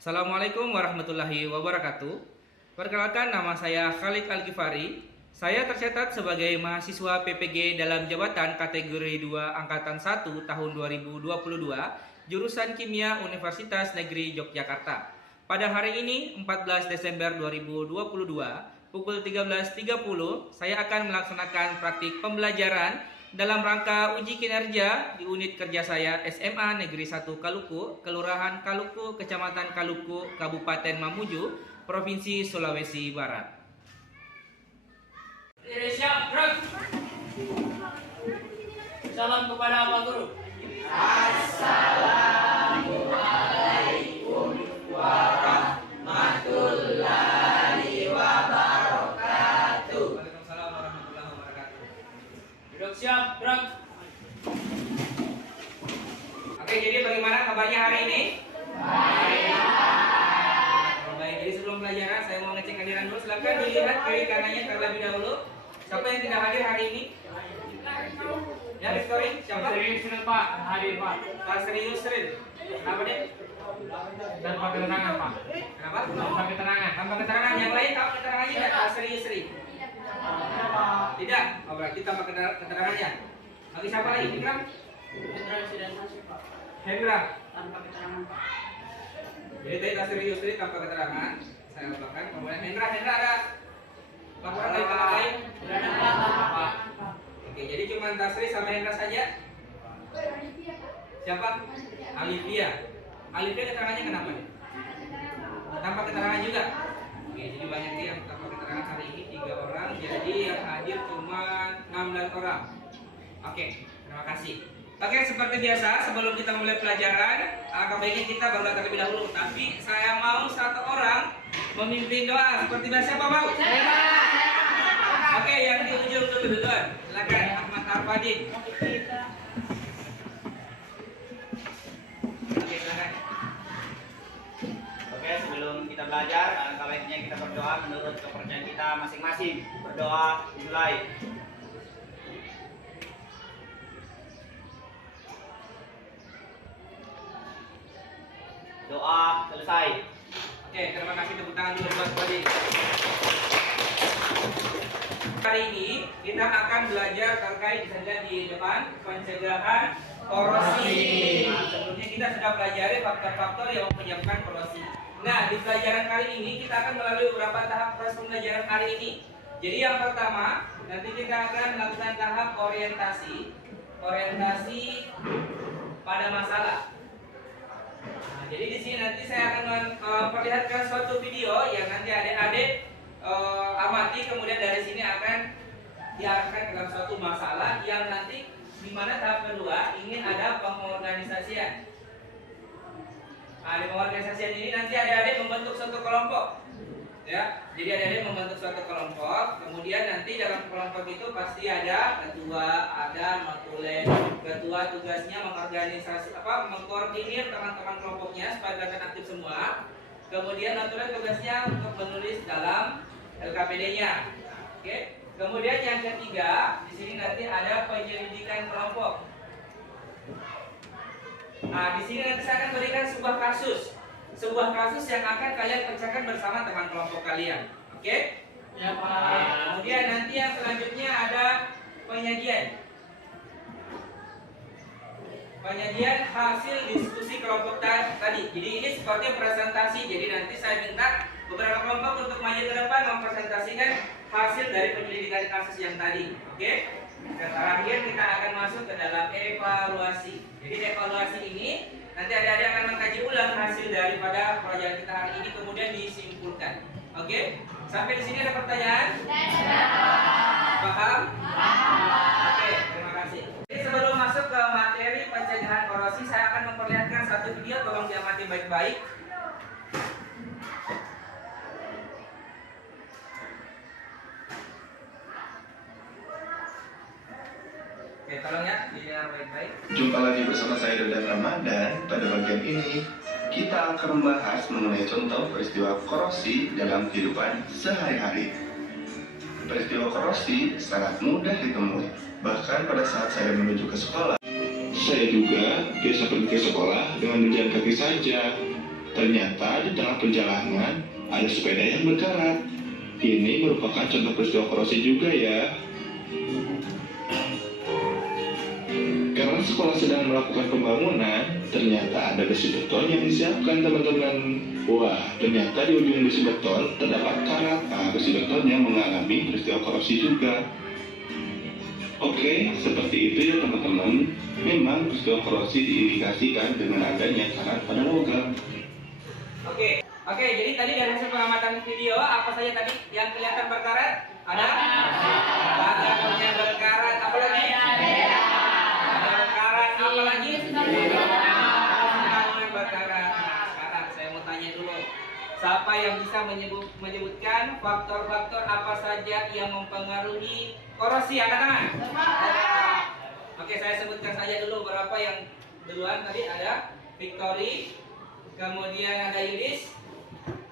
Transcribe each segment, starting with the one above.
Assalamualaikum warahmatullahi wabarakatuh. Perkenalkan, nama saya Khalid Al-Ghifari. Saya tercatat sebagai mahasiswa PPG dalam jabatan kategori 2 Angkatan 1 tahun 2022, jurusan Kimia Universitas Negeri Yogyakarta. Pada hari ini, 14 Desember 2022, pukul 13.30, saya akan melaksanakan praktik pembelajaran dalam rangka uji kinerja di unit kerja saya SMA Negeri 1 Kaluku, Kelurahan Kaluku, Kecamatan Kaluku, Kabupaten Mamuju, Provinsi Sulawesi Barat. Siap, gerak. Salam kepada Pak Guru. Assalamualaikum warahmatullahi wabarakatuh. Waalaikumsalam warahmatullahi wabarakatuh. Duduk siap, gerak. Oke, jadi bagaimana kabarnya hari ini? Baik, jadi sebelum pelajaran saya mau ngecek kehadiran dulu. Silakan dilihat kiri kanannya terlebih dahulu. Siapa yang tidak hadir hari ini? Ya, Victory, siapa? Serius Pak, hadir Pak. Pak Serius Srin. Kenapa deh? Tanpa keterangan Pak. Kenapa? Tanpa keterangan. Tanpa keterangan. Yang lain tahu keterangannya tidak? Pak Serius Srin. Tidak? Oh, berarti tanpa keterangannya. Lagi siapa lagi? Ikram? Hendra. Tanpa keterangan Pak. Jadi tadi Pak Serius Srin tanpa keterangan. Saya lupakan. Kemudian Hendra ada laporan dari tempat lain? Pak. Oke, jadi cuma Tasri sama Hendra saja? Siapa? Alivia. Alivia keterangannya kenapa nih? Tanpa keterangan juga? Oke, jadi banyak nih yang tanpa keterangan hari ini 3 orang. Jadi yang hadir cuma 16 orang. Oke, terima kasih. Oke, seperti biasa sebelum kita mulai pelajaran, baiknya kita berdoa terlebih dahulu. Tapi saya mau satu orang memimpin doa. Seperti biasa, Pak mau? Oke, yang di ujung dulu duluan. Silakan Ahmad Arfadin. Oke, silakan. Oke, sebelum kita belajar, alangkah baiknya kita berdoa menurut kepercayaan kita masing-masing. Berdoa dimulai. Doa selesai. Oke, terima kasih, tepuk tangan dulu buat Fadil. Hari ini kita akan belajar terkait, bisa lihat di depan, pencegahan korosi. Nah, sebelumnya kita sudah pelajari faktor-faktor yang menyebabkan korosi. Nah, di pelajaran kali ini kita akan melalui beberapa tahap proses pembelajaran hari ini. Jadi yang pertama, nanti kita akan melakukan tahap orientasi pada masalah. Nah, jadi di sini nanti saya akan memperlihatkan suatu video yang nanti adik-adik amati, kemudian dari sini akan diarahkan ke dalam suatu masalah yang nanti di mana tahap kedua ingin ada pengorganisasian. Nah, di pengorganisasian ini nanti adik-adik membentuk suatu kelompok. Ya, jadi adik-adik membentuk suatu kelompok, kemudian nanti dalam kelompok itu pasti ada ketua, ada notulen. Ketua tugasnya mengkoordinir teman-teman kelompoknya supaya kelihatan aktif semua. Kemudian notulen tugasnya untuk menulis dalam LKPD-nya. Oke. Kemudian yang ketiga, di sini nanti ada penyelidikan kelompok. Nah, di sini nanti saya akan berikan sebuah kasus yang akan kalian pecahkan bersama teman kelompok kalian. Oke? Ya Pak. Nah, kemudian nanti yang selanjutnya ada penyajian hasil diskusi kelompok tadi. Jadi ini seperti presentasi. Jadi nanti saya minta beberapa kelompok untuk maju ke depan mempresentasikan hasil dari penyelidikan kasus yang tadi. Oke? Dan terakhir kita akan masuk ke dalam evaluasi. Jadi evaluasi ini nanti adik-adik akan mengkaji ulang hasil daripada pelajaran kita hari ini, kemudian disimpulkan. Oke? Sampai di sini ada pertanyaan? Paham? Oke, terima kasih. Jadi sebelum masuk ke materi pencegahan korosi, saya akan memperlihatkan satu video, tolong diamati baik-baik. Oke, tolong ya, dilihat baik-baik. Jumpa lagi bersama saya Dodan Ramadan. Pada bagian ini kita akan membahas mengenai contoh peristiwa korosi dalam kehidupan sehari-hari. Peristiwa korosi sangat mudah ditemui. Bahkan pada saat saya menuju ke sekolah, saya juga biasa pergi ke sekolah dengan berjalan kaki saja. Ternyata di tengah perjalanan ada sepeda yang berkarat. Ini merupakan contoh peristiwa korosi juga ya. Karena sekolah sedang melakukan pembangunan, ternyata ada besi beton yang disiapkan teman-teman. Wah, ternyata di ujung besi beton terdapat karat. Besi betonnya mengalami peristiwa korosi juga. Oke, seperti itu ya teman-teman. Memang peristiwa korosi diindikasikan dengan adanya karat pada logam. Oke, jadi tadi dari hasil pengamatan video apa saja tadi yang kelihatan berkarat? Ada bagangannya berkarat, apa lagi? Ada berkarat, apa lagi? Bangunan berkarat. Nah, sekarang saya mau tanya dulu, siapa yang bisa menyebutkan faktor-faktor apa saja yang mempengaruhi korosi? Angkat tangan. Oke, saya sebutkan saja dulu berapa yang duluan tadi. Ada Victory, kemudian ada Yudis,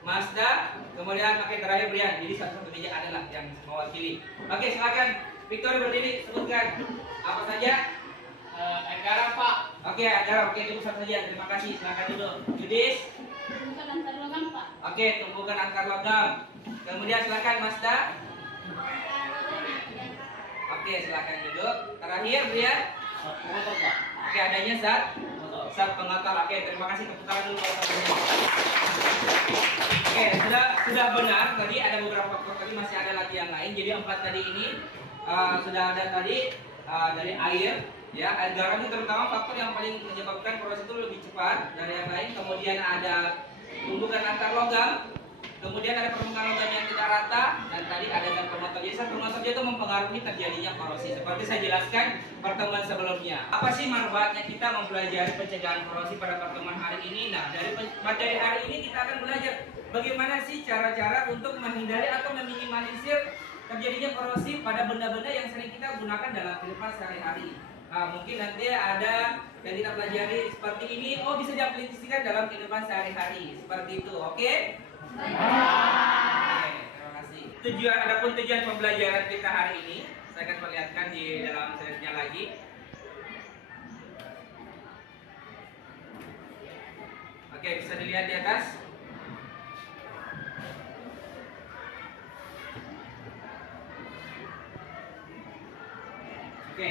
Mazda, kemudian terakhir Brian. Jadi satu-satu meja adalah yang mewakili. Oke, silakan Victory berdiri, sebutkan apa saja. Garam, Pak. Oke, garam. Oke, cukup satu saja. Terima kasih. Silakan duduk. Yudis. Tumbukan antar logam, Pak. Oke, tumbukan antar logam. Kemudian silakan Mazda. Oke, silakan duduk. Terakhir Brian. Motor, Pak. Oke, adanya zat Motor. zat pengotor. Oke, terima kasih, tepuk tangan dulu Pak. Oke, sudah benar. Tadi ada beberapa faktor, tadi masih ada lagi yang lain. Jadi 4 tadi ini sudah ada tadi dari air, ya. Air garam itu terutama faktor yang paling menyebabkan korosi itu lebih cepat dari yang lain. Kemudian ada tumbukan antar logam. Kemudian ada permukaan logam yang tidak rata, dan tadi ada zat pengotor. Jadi zat pengotor itu mempengaruhi terjadinya korosi. Seperti saya jelaskan pertemuan sebelumnya. Apa sih manfaatnya kita mempelajari pencegahan korosi pada pertemuan hari ini? Nah, dari materi hari ini kita akan belajar bagaimana sih cara-cara untuk menghindari atau meminimalisir terjadinya korosi pada benda-benda yang sering kita gunakan dalam kehidupan sehari-hari. Nah, mungkin nanti ada yang kita pelajari seperti ini. Oh, bisa diaplikasikan dalam kehidupan sehari-hari. Seperti itu, oke? Oke, terima kasih. Adapun tujuan pembelajaran kita hari ini, saya akan perlihatkan di dalam slide-nya lagi. Oke, bisa dilihat di atas. Oke,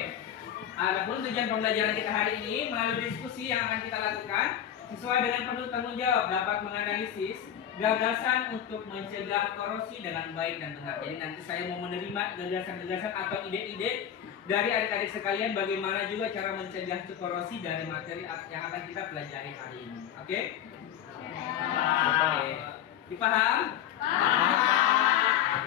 adapun tujuan pembelajaran kita hari ini melalui diskusi yang akan kita lakukan sesuai dengan penuh tanggung jawab dapat menganalisis gagasan untuk mencegah korosi dengan baik dan benar. Jadi nanti saya mau menerima gagasan-gagasan atau ide-ide dari adik-adik sekalian bagaimana juga cara mencegah korosi dari materi yang akan kita pelajari hari ini. Oke? Oke. Dipaham?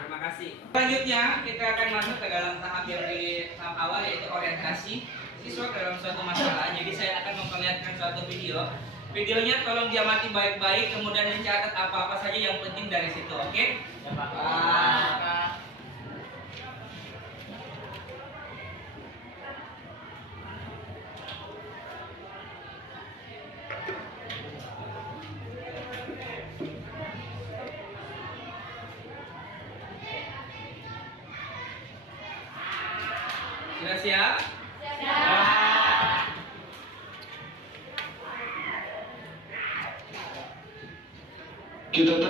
Terima kasih. Selanjutnya kita akan masuk ke dalam tahap yang di tahap awal, yaitu orientasi siswa dalam suatu masalah. Jadi saya akan memperlihatkan suatu video. Videonya tolong diamati baik-baik, kemudian dicatat apa-apa saja yang penting dari situ, oke? Ya, Pak. Sudah siap? Kita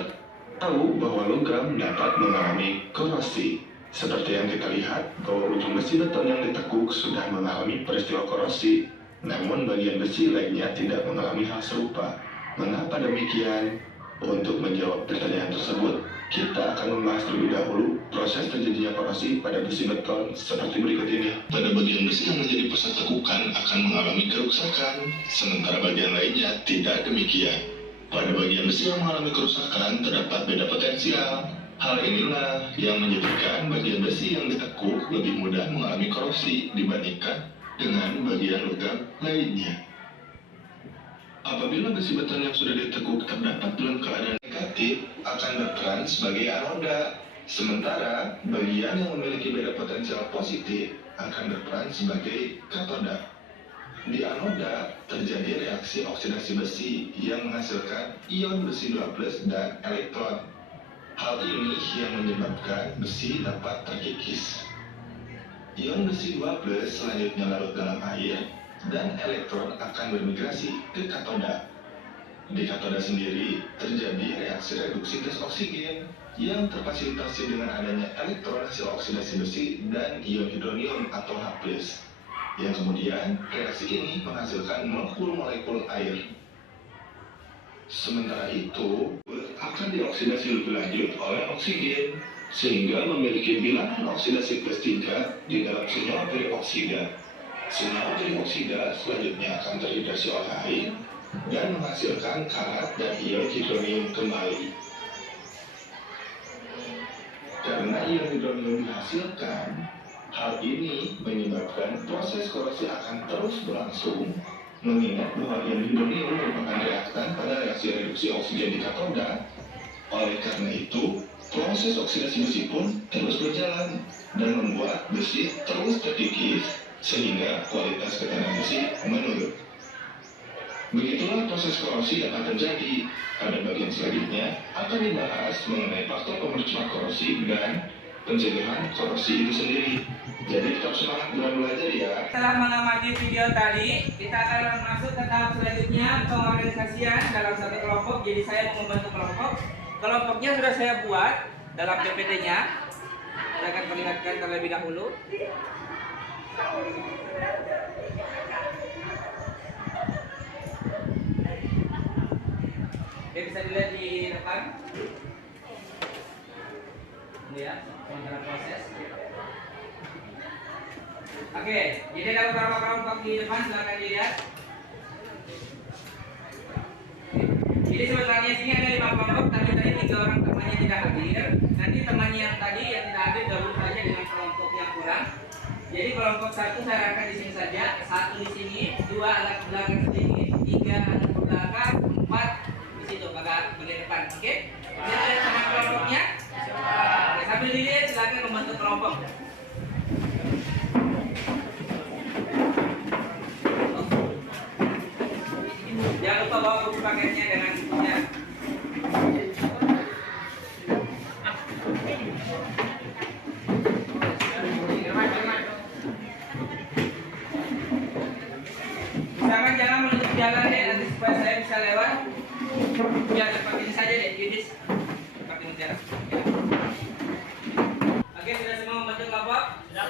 tahu bahwa logam dapat mengalami korosi. Seperti yang kita lihat bahwa ujung besi beton yang ditekuk sudah mengalami peristiwa korosi. Namun bagian besi lainnya tidak mengalami hal serupa. Mengapa demikian? Untuk menjawab pertanyaan tersebut, kita akan membahas terlebih dahulu proses terjadinya korosi pada besi beton seperti berikut ini. Pada bagian besi yang menjadi pusat tekukan akan mengalami kerusakan, sementara bagian lainnya tidak demikian. Pada bagian besi yang mengalami kerusakan terdapat beda potensial. Hal inilah yang menjadikan bagian besi yang ditekuk lebih mudah mengalami korosi dibandingkan dengan bagian logam lainnya. Apabila besi beton yang sudah ditekuk terdapat dalam keadaan negatif, akan berperan sebagai anoda. Sementara bagian yang memiliki beda potensial positif akan berperan sebagai katoda. Di anoda terjadi reaksi oksidasi besi yang menghasilkan ion besi 2+ dan elektron. Hal ini yang menyebabkan besi dapat terkikis. Ion besi 2+ selanjutnya larut dalam air dan elektron akan bermigrasi ke katoda. Di katoda sendiri terjadi reaksi reduksi gas oksigen yang terfasilitasi dengan adanya elektron hasil oksidasi besi dan ion hidronium atau H+, yang kemudian reaksi ini menghasilkan molekul-molekul air. Sementara itu, akan dioksidasi lebih lanjut oleh oksigen, sehingga memiliki bilangan oksidasi +3 di dalam senyawa perioksida. Senyawa perioksida selanjutnya akan terhidrasi oleh air dan menghasilkan karat dan ion hidronium kembali. Karena ion hidronium dihasilkan, hal ini menyebabkan proses korosi akan terus berlangsung, mengingat bahwa ion hidronium merupakan reaktan pada reaksi reduksi oksigen di katoda. Oleh karena itu, proses oksidasi besi pun terus berjalan dan membuat besi terus terkikis sehingga kualitas ketahanan besi menurun. Begitulah proses korosi dapat terjadi. Pada bagian selanjutnya akan dibahas mengenai faktor pemercepat korosi dan pencegahan korosi itu sendiri. Jadi tetap semangat dalam belajar ya. Setelah mengamati video tadi, kita akan masuk ke tahap selanjutnya, pengorganisasian dalam satu kelompok. Jadi saya mau membantu kelompok. Kelompoknya sudah saya buat dalam PPT-nya. Saya akan perlihatkan terlebih dahulu. Oke, bisa dilihat di depan. Ini ya, sementara proses. Oke, jadi ada beberapa kelompok di depan, silakan dilihat. Jadi sebenarnya sini ada 5 kelompok, tapi tadi 3 orang temannya tidak hadir. Nanti temannya yang tadi yang tidak hadir gabung saja dengan kelompok yang kurang. Jadi kelompok 1 saya akan di sini saja, 1 di sini, 2 agak ke belakang sedikit, 3 agak ke belakang, 4 di situ bagian depan. Oke? Bisa lihat sama kelompoknya? Oke, sambil dilihat silakan membantu kelompok. Jangan lupa bawa buku paketnya dengan bukunya. Misalkan jangan menutup jalan deh, nanti supaya saya bisa lewat. Ya seperti ini saja deh, Yudis. Seperti mutiara. Oke, sudah semua membantu kelompok? Sudah.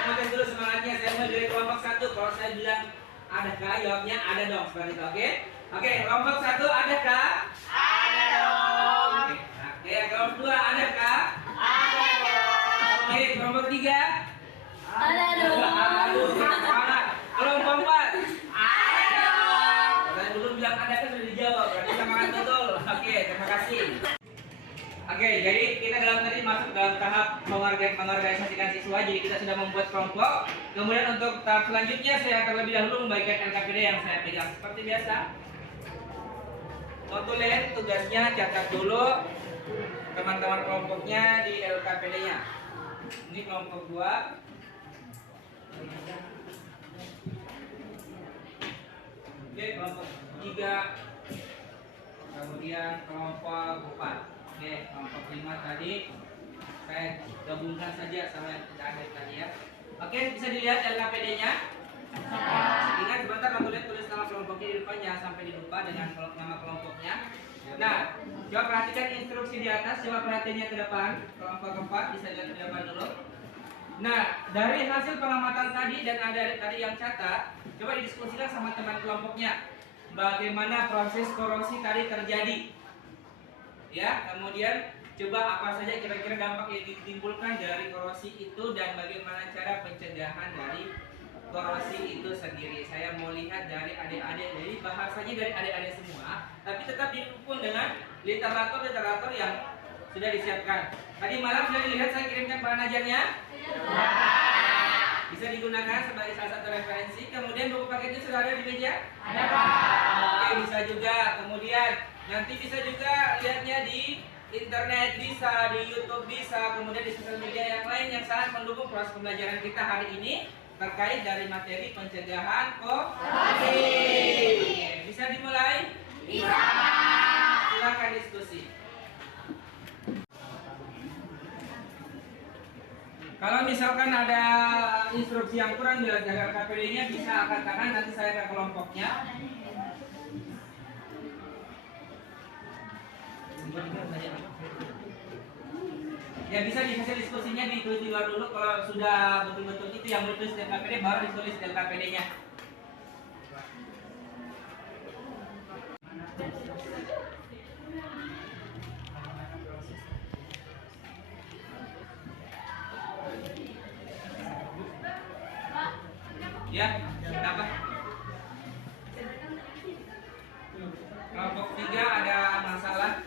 Semangat dulu semangatnya. Saya mau dari kelompok 1. Kalau saya bilang adakah, jawabnya ada dong, seperti itu. Oke? Oke, kelompok 1 adakah? Ada dong. Oke, kelompok 2 adakah? Ada dong. Oke, kelompok 3? Ada dong. Aduh, mana? Kelompok 4? Ada dong. Saya belum bilang ada kan sudah dijawab, berarti semangat betul. Oke, terima kasih. Oke, jadi kita tadi masuk dalam tahap mengorganisasikan siswa. Jadi kita sudah membuat kelompok. Kemudian untuk tahap selanjutnya saya terlebih dahulu membagikan LKPD yang saya pegang. Seperti biasa, notulen tugasnya catat dulu teman-teman kelompoknya di LKPD-nya. Ini kelompok 2. Oke, kelompok 3. Kemudian kelompok 4. Oke, kelompok 5 tadi saya gabungkan saja sama yang tidak ada tadi ya. Oke, bisa dilihat LKPD-nya. Ingat sebentar notulen tulis nama kelompoknya di depan, jangan sampai dilupa dengan nama kelompoknya. Nah, coba perhatikan instruksi di atas, coba perhatiannya ke depan. Kelompok 4 bisa lihat ke depan dulu. Nah, dari hasil pengamatan tadi dan ada tadi yang catat, coba didiskusikan sama teman kelompoknya. Bagaimana proses korosi tadi terjadi? Ya, kemudian coba apa saja kira-kira dampak yang ditimbulkan dari korosi itu dan bagaimana cara pencegahan dari korosi itu sendiri. Saya mau lihat dari adik-adik, jadi bahasanya dari adik-adik semua, tapi tetap didukung dengan literatur yang sudah disiapkan. Tadi malam sudah dilihat saya kirimkan bahan ajarnya. Bisa digunakan sebagai salah satu referensi. Kemudian buku paketnya sudah ada di meja? Ada, Pak. Oke, bisa juga. Kemudian nanti bisa juga lihatnya di internet, bisa di YouTube, bisa kemudian di sosial media yang lain yang sangat mendukung proses pembelajaran kita hari ini terkait dari materi pencegahan korosi. Bisa dimulai? Bisa. Silakan diskusi. Kalau misalkan ada instruksi yang kurang jelas dari KPD-nya bisa angkat tangan, nanti saya ke kelompoknya. Ya bisa di hasil diskusinya ditulis di luar dulu. Kalau sudah betul-betul itu yang ditulis di LKPD baru ditulis di LKPD-nya. Ya, kenapa? Kelompok 3 ada masalah.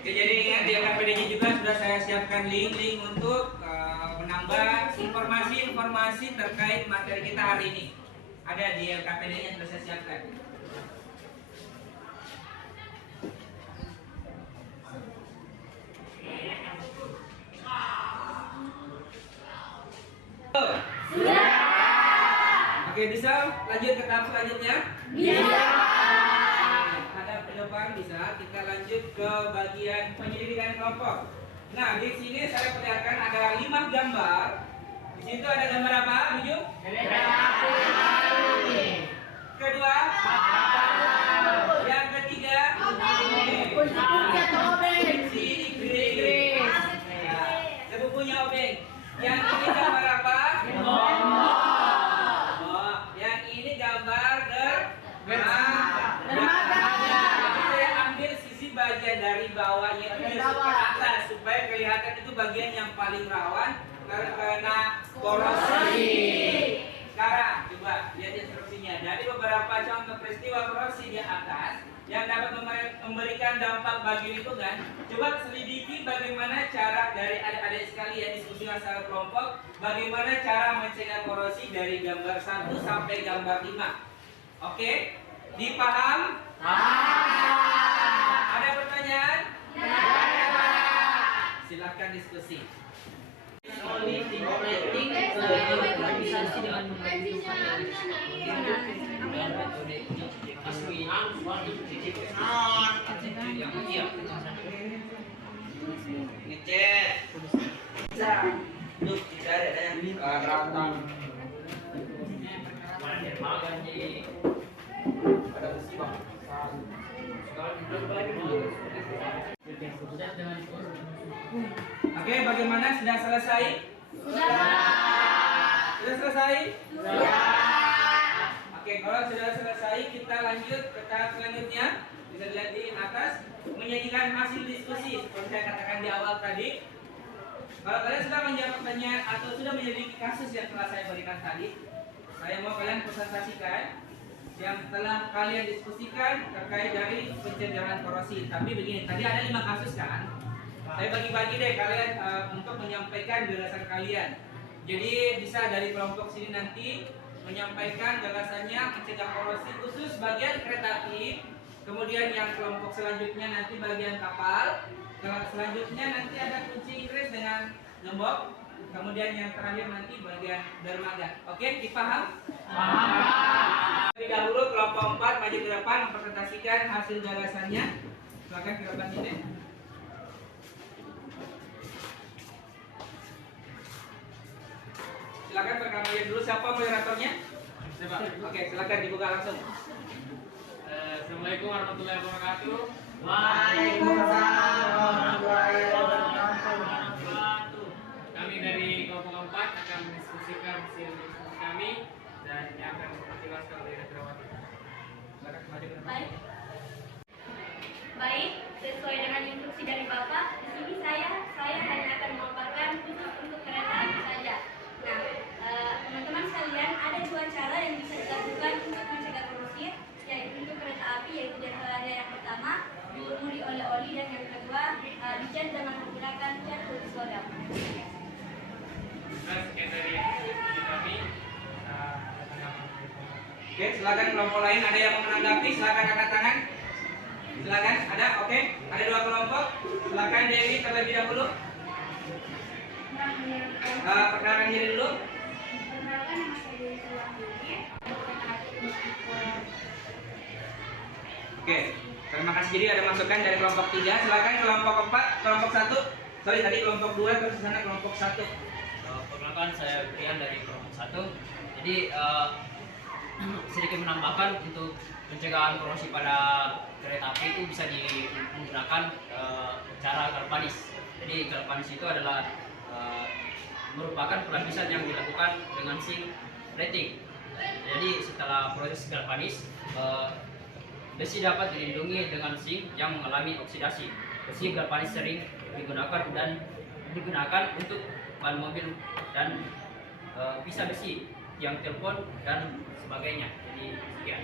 Oke, jadi ingat di LKPD-nya juga sudah saya siapkan link-link untuk menambah informasi-informasi terkait materi kita hari ini. Ada di LKPD-nya sudah saya siapkan. Sudah. Oke, bisa lanjut ke tahap selanjutnya? Bisa. Hadap ke depan bisa. Kita lanjut ke bagian penyelidikan kelompok. Nah, di sini saya perlihatkan ada 5 gambar. Di situ ada gambar apa, Buju? Kedua? Yang ketiga? Si Igri. Sepupunya Obeng. Yang ini gambar apa? Oh, yang ini gambar dermaga. Saya ambil sisi bagian dari bawahnya itu ke atas supaya kelihatan itu bagian yang paling rawan terkena korosi. Sekarang coba lihat instruksinya. Dari beberapa contoh peristiwa korosi di atas yang dapat memberikan dampak bagi lingkungan, coba selidiki bagaimana cara dari adik-adik sekalian diskusikan secara kelompok, bagaimana cara mencegah korosi dari gambar 1 sampai gambar 5. Oke? Dipaham? Ada pertanyaan? Silakan diskusi. Ngecek. Duh, bisa ada yang rata. Oke, bagaimana? Sudah selesai? Sudah selesai? Oke, kalau sudah selesai, kita lanjut ke tahap selanjutnya. Bisa dilihat di atas, menyajikan hasil diskusi seperti saya katakan di awal tadi. Kalau kalian sudah menjawab pertanyaan atau sudah menyelidiki kasus yang telah saya berikan tadi, saya mau kalian presentasikan yang telah kalian diskusikan terkait dari pencegahan korosi. Tapi begini, tadi ada 5 kasus kan? Saya bagi-bagi deh kalian untuk menyampaikan gagasan kalian. Jadi bisa dari kelompok sini nanti menyampaikan gagasannya mencegah korosi khusus bagian kereta api. Kemudian yang kelompok selanjutnya nanti bagian kapal. Selanjutnya nanti ada kunci Inggris dengan gembok. Kemudian yang terakhir nanti bagian dermaga. Oke, dipaham? Terlebih dahulu kelompok 4 maju ke depan mempresentasikan hasil gagasannya. Silakan ke depan sini. Silakan perkenalkan dulu siapa moderatornya? Oke, silakan dibuka langsung. Assalamualaikum warahmatullahi wabarakatuh. Waalaikumsalam warahmatullahi wabarakatuh. Kami dari kelompok 4 akan mendiskusikan hasil diskusi kami dan yang akan dijelaskan oleh Negrawati. Baik, sesuai dengan instruksi dari Bapak, di sini saya hanya akan memaparkan khusus untuk kereta api saja. Nah, teman-teman sekalian, ada 2 cara yang bisa dilakukan untuk mencegah korosi, yaitu untuk kereta api, yaitu yang pertama diurmuri oleh oli, dan yang kedua dicat dengan menggunakan cat tulis soda. Sekian dari diskusi kami. Oke, silakan kelompok lain ada yang mau menanggapi, silakan angkat tangan. Silakan, ada, oke. Ada 2 kelompok. Silakan Dewi terlebih dahulu. Perkenalkan diri dulu. Perkenalkan, nama saya Suwahini. Oke, terima kasih. Jadi ada masukan dari kelompok 3. Silakan kelompok 4, kelompok 1. Sorry, tadi kelompok 2, terus di sana kelompok 1. Perkenalkan, saya Brian dari kelompok 1. Jadi sedikit menambahkan untuk pencegahan korosi pada kereta api itu bisa menggunakan cara galvanis. Jadi galvanis itu adalah merupakan pelapisan yang dilakukan dengan zinc plating. Jadi setelah proses galvanis, besi dapat dilindungi dengan zinc yang mengalami oksidasi. Besi galvanis sering digunakan untuk ban mobil dan pisah besi, tiang telepon dan sebagainya. Jadi sekian.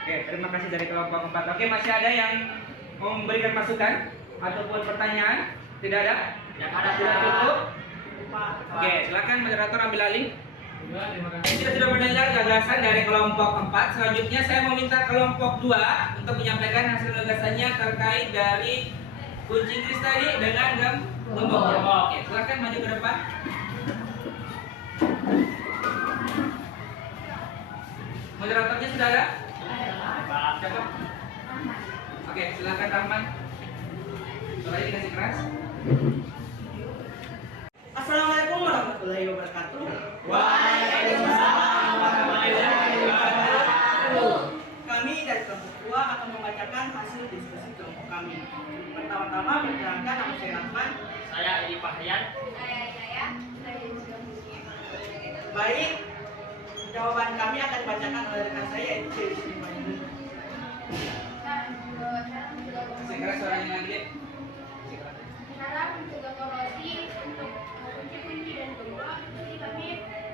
Oke, terima kasih dari kelompok 4. Oke, masih ada yang mau memberikan masukan ataupun pertanyaan? Tidak ada? Yang ada Sudah cukup? Oke, silakan moderator ambil alih. Terima kasih. Kita sudah mendengar gagasan dari kelompok 4. Selanjutnya saya meminta kelompok 2 untuk menyampaikan hasil gagasannya terkait dari kunci Inggris tadi dengan gembok. Oke, silakan maju ke depan. Moderatornya sudah ada? Siapa? Oke, silakan Rahman. Suaranya dikasih keras. Assalamualaikum warahmatullahi wabarakatuh. Waalaikumsalam warahmatullahi wabarakatuh. Kami dari kelompok 2 akan membacakan hasil diskusi kelompok kami. Pertama-tama perkenalkan, nama saya Rahman. Saya Edi Fahrian. Saya Baik, jawaban kami akan dibacakan oleh rekan saya yaitu Dewi Srimayuni. Kasih keras suaranya lagi deh. cara mencegah korosi untuk kunci-kunci dan gembok. Jadi kami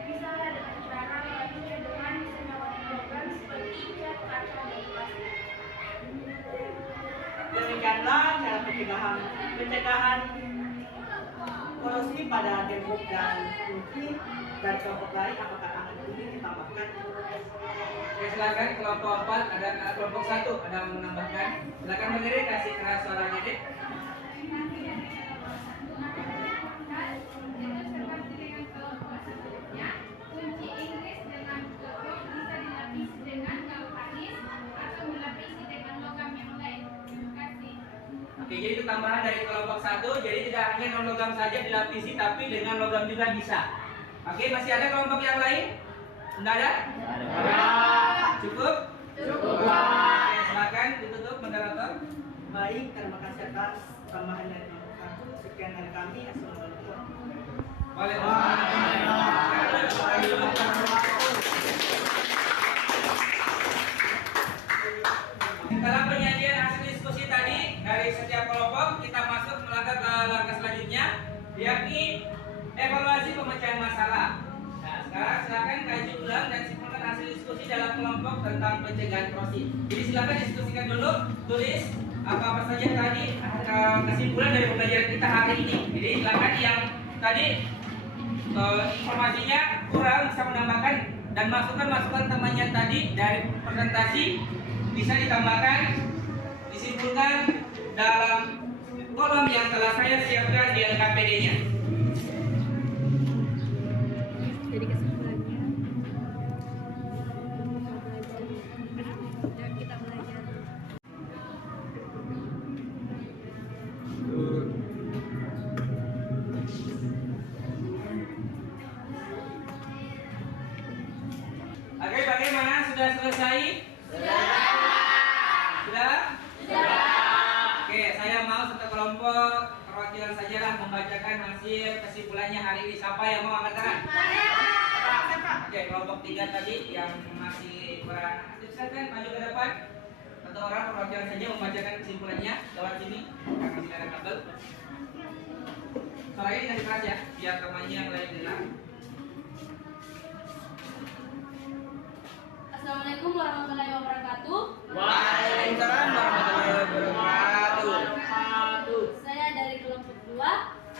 bisa dengan cara melatihnya dengan senyawa logam seperti cat, kaca, dan plastik. Demikianlah cara pencegahan korosi pada gembok dan kunci dari kelompok lain. Apakah akan ini ditambahkan? Oke, silakan kelompok 4 ada kelompok 1 ada yang menambahkan. Silakan berdiri, kasih keras suaranya deh. Kunci Inggris dengan gembok bisa dilapisi dengan galvanis atau dilapisi dengan logam yang lain. Terima kasih. Oke, jadi itu tambahan dari kelompok 1. Jadi tidak hanya non logam saja dilapisi, tapi dengan logam juga bisa. Oke, masih ada kelompok yang lain? Tidak ada? Cukup? Cukup. Oke, silakan ditutup moderator. Baik, terima kasih atas tambahan dari kelompok 1. Sekian dari kami. Assalamualaikum. Setelah penyajian hasil diskusi tadi dari setiap kelompok, kita masuk melangkah ke langkah selanjutnya, yakni evaluasi pemecahan masalah. Nah, sekarang silakan kaji ulang dan simpulkan hasil diskusi dalam kelompok tentang pencegahan korosi. Jadi silakan diskusikan dulu, tulis apa-apa saja tadi kesimpulan dari pembelajaran kita hari ini. Jadi silakan yang tadi informasinya kurang bisa menambahkan dan masukan temannya tadi dari presentasi bisa ditambahkan, disimpulkan dalam kolom yang telah saya siapkan di LKPD-nya. Jadi kesimpulannya kita belajar. Oke, bagaimana? Sudah selesai? Sudah? Oke, saya mau satu kelompok perwakilan sajalah membacakan hasil kesimpulannya hari ini. Siapa yang mau angkat tangan? Oke, kelompok 3 tadi yang masih kurang aktif, silakan maju ke depan. Satu orang perwakilan saja membacakan kesimpulannya lewat sini karena tidak ada kabel. Suaranya dikasih keras ya, biar temannya yang lain dengar. Assalamualaikum warahmatullahi wabarakatuh. Waalaikumsalam warahmatullahi wabarakatuh. Saya dari kelompok 2.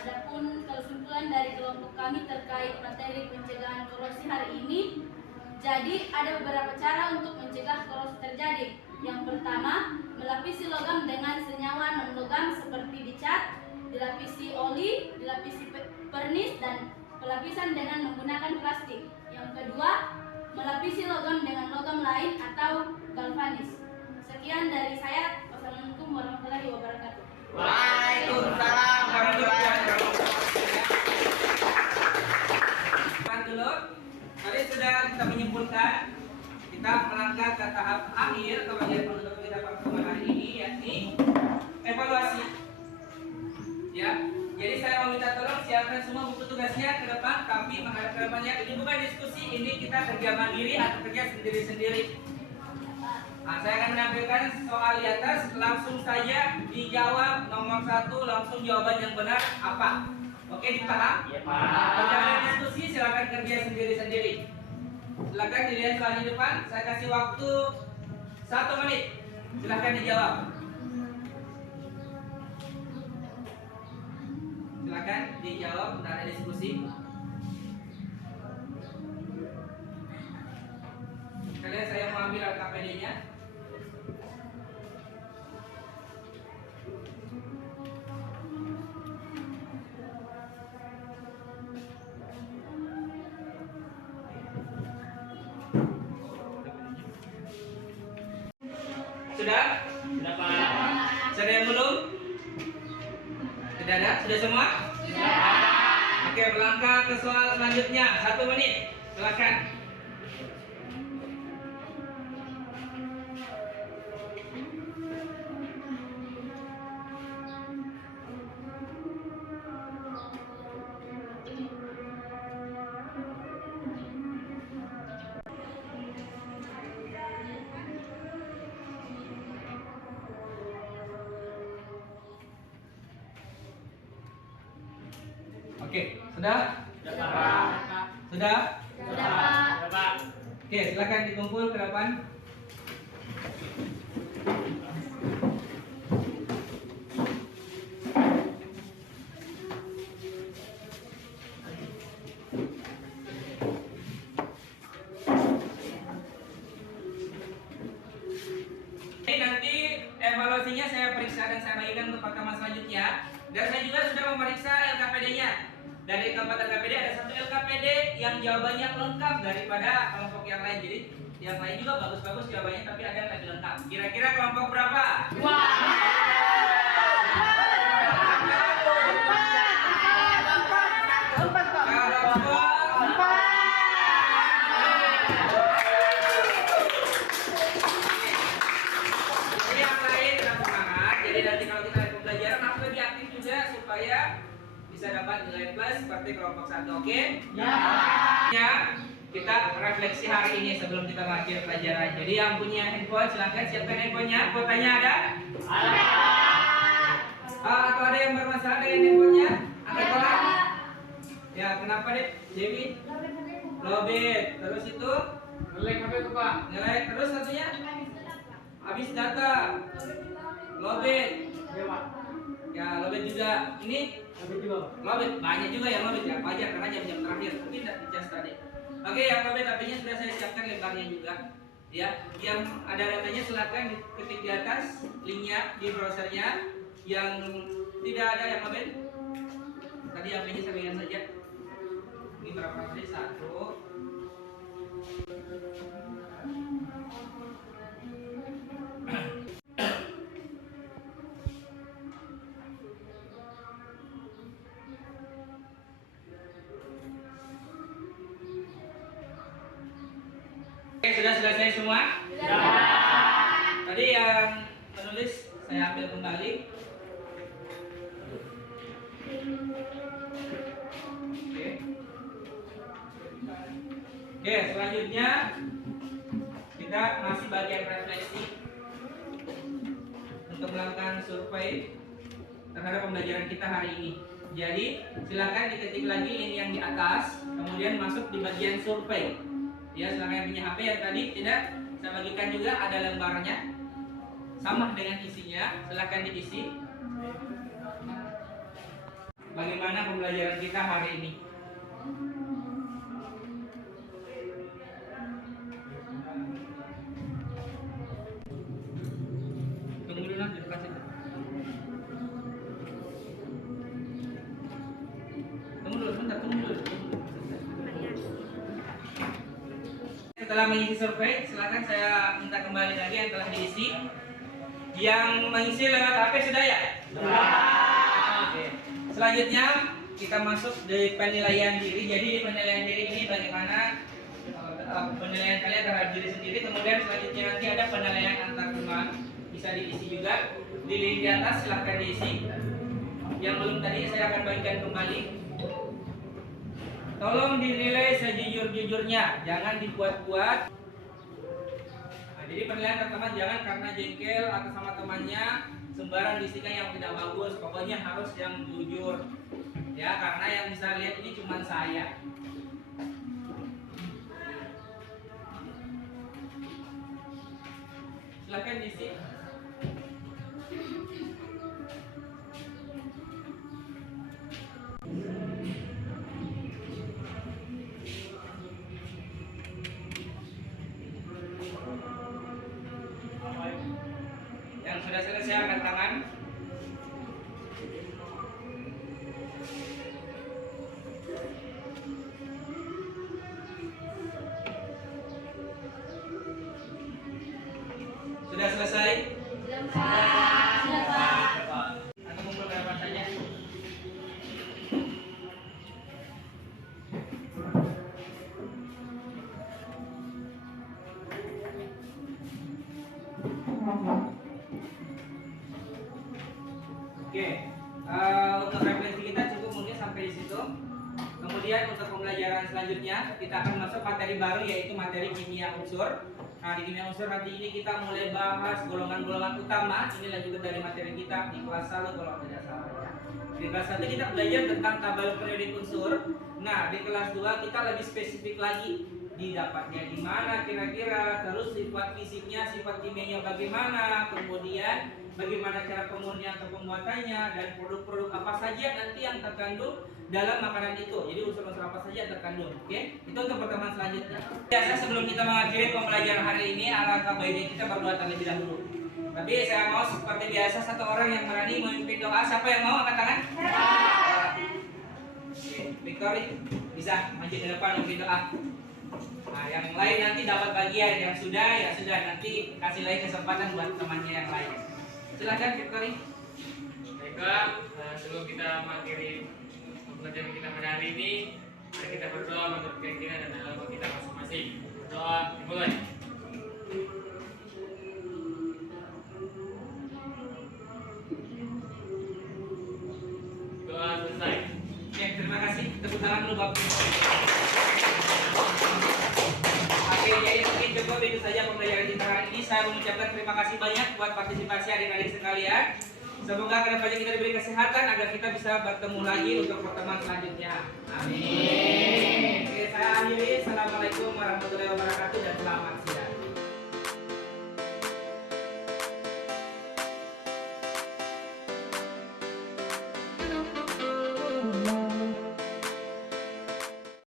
Adapun kesimpulan dari kelompok kami terkait materi pencegahan korosi hari ini. Jadi ada beberapa cara untuk mencegah korosi terjadi. Yang pertama, melapisi logam dengan senyawa non logam seperti dicat, dilapisi oli, dilapisi vernis dan pelapisan dengan menggunakan plastik. Yang kedua, melapisi logam dengan logam lain atau galvanis. Sekian dari saya. Wassalamualaikum warahmatullahi wabarakatuh. Waalaikumsalam warahmatullahi wabarakatuh. Dulu, tadi sudah kita menyimpulkan, kita melangkah ke tahap akhir ke bagian penutup kita pertemuan hari ini, yakni evaluasi. Ya, jadi saya mau minta tolong siapkan semua buku tugasnya ke depan, tapi menghadap ke depannya. Ini bukan diskusi, ini kita kerja mandiri atau kerja sendiri-sendiri. Nah, saya akan menampilkan soal di atas, langsung saja dijawab nomor 1, langsung jawaban yang benar apa? Oke, dipaham? Ya, Pak. Jangan diskusi, silakan kerja sendiri-sendiri. Silakan dilihat soal di depan, saya kasih waktu 1 menit. Silakan dijawab. Silakan dijawab, tidak ada diskusi. Kalian saya mau ambil LKPD-nya. Sudah? Sudah, Pak. Sudah yang belum? Tidak ada? Sudah semua? Oke, melangkah ke soal selanjutnya. 1 menit. Silakan. Oke, sudah? Sudah, Pak. Sudah? Sudah, Pak. Sudah, Pak. Oke, silakan dikumpul ke depan. Ini nanti evaluasinya saya periksa dan saya bagikan untuk pertemuan selanjutnya. Dan saya juga sudah memeriksa LKPD-nya. Dari keempat LKPD ada 1 LKPD yang jawabannya lengkap daripada kelompok yang lain. Jadi yang lain juga bagus-bagus jawabannya, tapi ada yang lebih lengkap. Kira-kira kelompok berapa? Jadi yang lain tetap semangat. Jadi nanti kalau kita ada pembelajaran harus lebih aktif juga supaya bisa dapat nilai plus seperti kelompok 1. Oke? Ya. Kita refleksi hari ini sebelum kita mengakhiri pelajaran. Jadi yang punya handphone silahkan siapkan handphonenya. Kuotanya ada? Atau ada yang bermasalah dengan handphonenya? Angkat tangan. Ya, kenapa deh, Dewi? Lobet. Terus itu? Ngelek apa itu, Pak? Nilai terus satunya? Habis data. Lobet. Iya, Pak. Ya, lobet juga. Ini Habis juga, Pak. lobet banyak juga yang lobet ya. Wajar karena jam-jam terakhir. Mungkin tidak dicas tadi. Oke, yang lobet HP-nya sudah saya siapkan lembarnya juga. Ya, yang ada datanya silakan diketik di atas linknya di browsernya. Yang tidak ada yang lobet, tadi HP-nya saya pegang saja. Ini berapa tadi? 1. Oke, sudah selesai semua? Tadi yang menulis saya ambil kembali. Oke, selanjutnya kita masih bagian refleksi untuk melakukan survei terhadap pembelajaran kita hari ini. Jadi silakan diketik lagi link yang di atas, kemudian masuk di bagian survei. Ya, silakan yang punya HP yang tadi tidak saya bagikan juga ada lembarnya sama dengan isinya, silakan diisi. Bagaimana pembelajaran kita hari ini? Tunggu dulu di dekat situ. Tunggu dulu sebentar. telah mengisi survei. Silakan saya minta kembali lagi yang telah diisi. Yang mengisi lewat HP sudah ya? Oke. Selanjutnya kita masuk di penilaian diri. Jadi di penilaian diri ini bagaimana penilaian kalian terhadap diri sendiri. Kemudian selanjutnya nanti ada penilaian antar teman, bisa diisi juga. Di link di atas silahkan diisi. Yang belum tadi saya akan bagikan kembali. Tolong dinilai sejujur-jujurnya, jangan dibuat-buat. Nah, jadi penilaian teman-teman jangan karena jengkel atau sama temannya sembarang diisikan yang tidak bagus. Pokoknya harus yang jujur. Ya, karena yang bisa lihat ini cuma saya. Silakan diisi. Yang sudah selesai angkat tangan. Sudah selesai? Sudah Pak. Atau kumpul berapa saja? Oke, untuk referensi kita cukup mungkin sampai di situ. Kemudian untuk pembelajaran selanjutnya kita akan masuk materi baru yaitu materi kimia unsur. Nah di kimia unsur nanti ini kita mulai bahas golongan-golongan utama. Ini lanjut dari materi kita di kelas 1 kalau tidak salah ya. Di kelas 1 kita belajar tentang tabel periodik unsur. Nah di kelas 2 kita lebih spesifik lagi, didapatnya di mana kira-kira, terus sifat fisiknya, sifat kimianya bagaimana, kemudian bagaimana cara pemurnian atau pembuatannya, dan produk-produk apa saja nanti yang terkandung dalam makanan itu. Jadi unsur-unsur apa saja yang terkandung. Oke, itu untuk pertemuan selanjutnya. Biasa sebelum kita mengakhiri pembelajaran hari ini, alangkah baiknya kita berdoa terlebih dahulu. Tapi saya mau seperti biasa satu orang yang berani memimpin doa. Siapa yang mau angkat tangan? Oke, Victory bisa maju ke depan memimpin doa. Nah, yang lain nanti dapat bagian, yang sudah ya sudah, nanti kasih lagi kesempatan buat temannya yang lain. Silakan Victory. Baiklah, sebelum kita mengakhiri pembelajaran kita pada hari ini, mari kita berdoa menurut keyakinan dan agama kita masing-masing. Berdoa dimulai. Doa selesai. Oke, terima kasih. Tepuk tangan dulu Bapak. Oke, jadi mungkin cukup itu saja pembelajaran kita hari ini. Saya mengucapkan terima kasih banyak buat partisipasi adik-adik sekalian. Semoga kedepannya kita diberi kesehatan agar kita bisa bertemu lagi untuk pertemuan selanjutnya. Amin. Oke, saya akhiri. Assalamualaikum warahmatullahi wabarakatuh dan selamat siang.